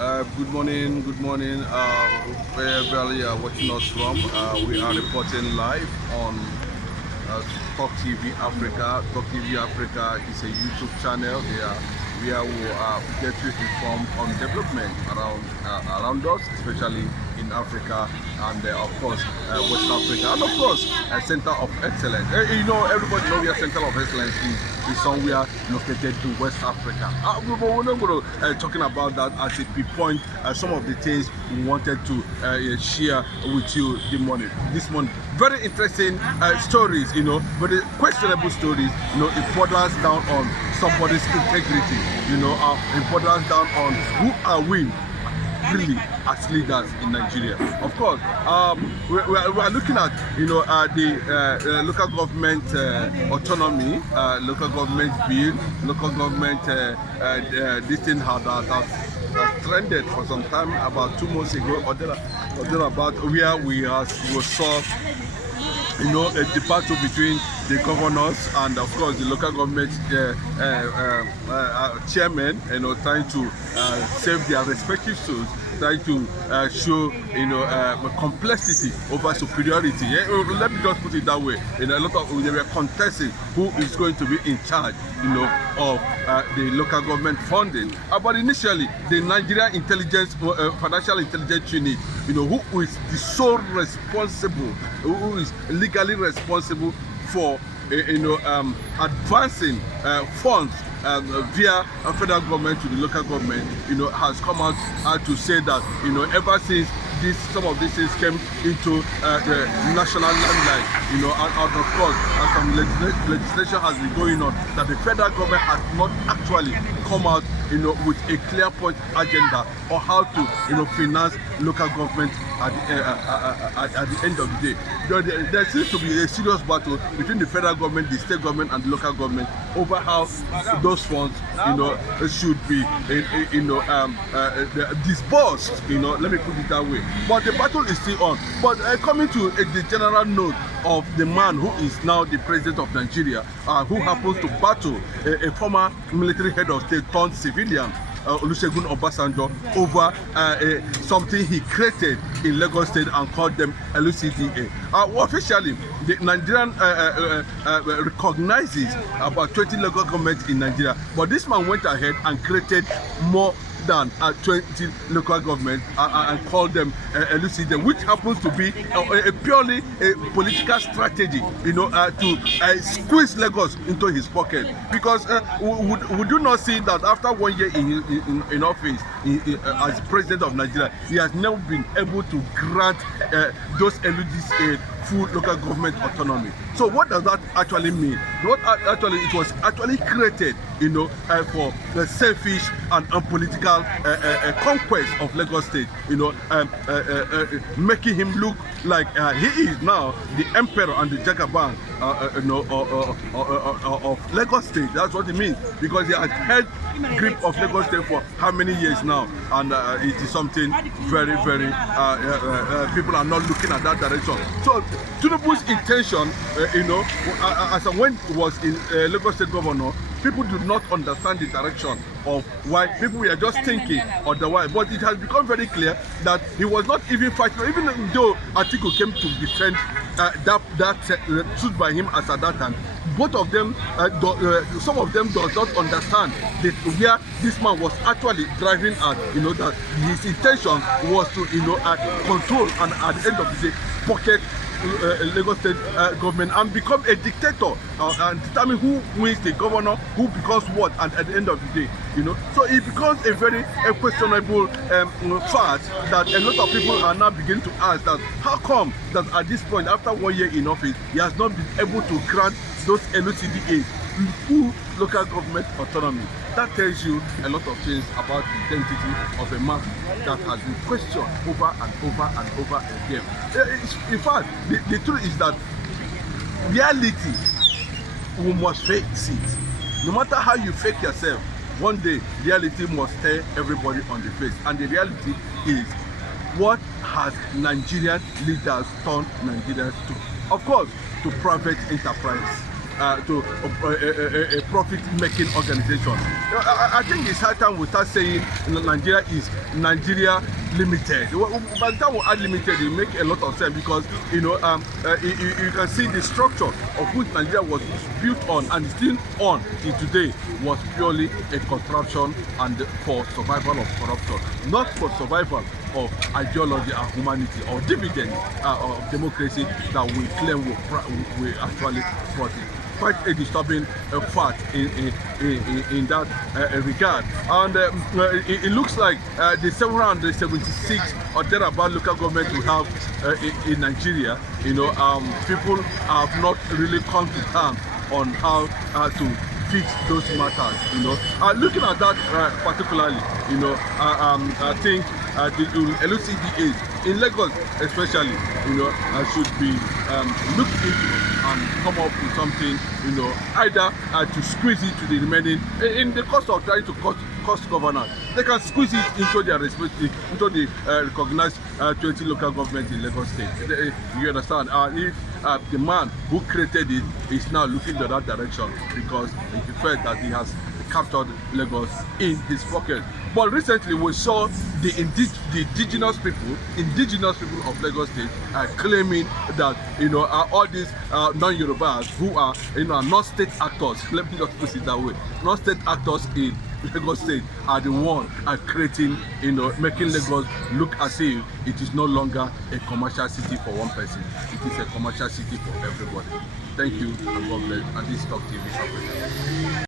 Good morning, good morning. Wherever you are watching us from, we are reporting live on Talk TV Africa. Talk TV Africa is a YouTube channel where we get you informed on development around us, especially in Africa and of course West Africa, and of course a center of excellence. Everybody knows where center of excellence is somewhere located in West Africa. We're not going to talking about that as it pinpoint some of the things we wanted to share with you this morning. Very interesting stories, very questionable stories. It borders down on somebody's integrity. It borders down on who are we really as leaders in Nigeria. Of course, we are looking at the local government autonomy, local government bill, local government this thing has trended for some time, about 2 months ago or thereabout, where we saw a battle between the governors and of course the local government chairmen, trying to save their respective souls, trying to show complexity over superiority. Let me just put it that way. A lot of they were contesting who is going to be in charge of the local government funding. But initially the Nigerian intelligence financial intelligence unit, who is the sole responsible, who is legally responsible for advancing funds via federal government to the local government, has come out to say that ever since some of these things came into the national limelight, and of course some legislation has been going on, that the federal government has not actually come out with a clear point agenda or how to finance local government at the end of the day. There seems to be a serious battle between the federal government, the state government and the local government over how those funds should be disbursed, let me put it that way. But the battle is still on. But coming to the general note of the man who is now the president of Nigeria, who happens to battle a former military head of state turned civilian, Olusegun Obasanjo, over something he created in Lagos State and called them LCDA. Officially, the Nigerian recognizes about 20 local governments in Nigeria, but this man went ahead and created more than 20 local governments and called them LCDA, which happens to be a purely political strategy, to squeeze Lagos into his pocket. Because we do not see that after 1 year in office as president of Nigeria, he has never been able to grant those LCDAs full local government autonomy. So what does that actually mean? It was actually created, for the selfish and unpolitical conquest of Lagos State, making him look like he is now the emperor and the Jagaban of Lagos State. That's what it means, because he has held grip of Lagos State for how many years now, and it is something very, very people are not looking at that direction. So Tinubu's intention, as when he was in Lagos State governor, people do not understand the direction of why people were just thinking otherwise. But it has become very clear that he was not even fighting, even though Atiku came to defend that stood by him as at that time. Both of them, some of them does not understand where this man was actually driving at, that his intention was to, control and at the end of the day, pocket Lagos State government and become a dictator and determine who wins the governor, who becomes what, and at the end of the day, So it becomes a very questionable fact that a lot of people are now beginning to ask that how come that at this point, after 1 year in office, he has not been able to grant those LCDAs full local government autonomy. That tells you a lot of things about the identity of a man that has been questioned over and over and over again. In fact, the truth is that reality, we must face it. No matter how you fake yourself, one day reality must stare everybody on the face. And the reality is, what has Nigerian leaders turned Nigerians to? Of course, to private enterprise. a profit-making organization. I think it's high time we start saying Nigeria is Nigeria Limited. By the time we add limited, it makes a lot of sense, because you can see the structure of which Nigeria was built on and still on till today was purely a contraption and for survival of corruption, not for survival of ideology and humanity or dividend of democracy that we claim we actually brought it. Quite a disturbing fact in that regard. And it looks like the 776 or thereabout local government we have in Nigeria, people have not really come to terms on how to fix those matters. Looking at that particularly, I think the LCDAs in Lagos especially, should be looked into and come up with something, either to squeeze it to the remaining, in the cost of trying to cost governance, they can squeeze it into their respective, into the recognized 20 local governments in Lagos State. You understand? If the man who created it is now looking in that direction because he felt that he has captured Lagos in his pocket. But recently we saw the indigenous people of Lagos State claiming that all these non-Yorubas who are non-state actors, let me just put it that way, non-state actors in Lagos State are the ones creating, making Lagos look as if it is no longer a commercial city for one person. It is a commercial city for everybody. Thank you and God bless. And this Talk TV.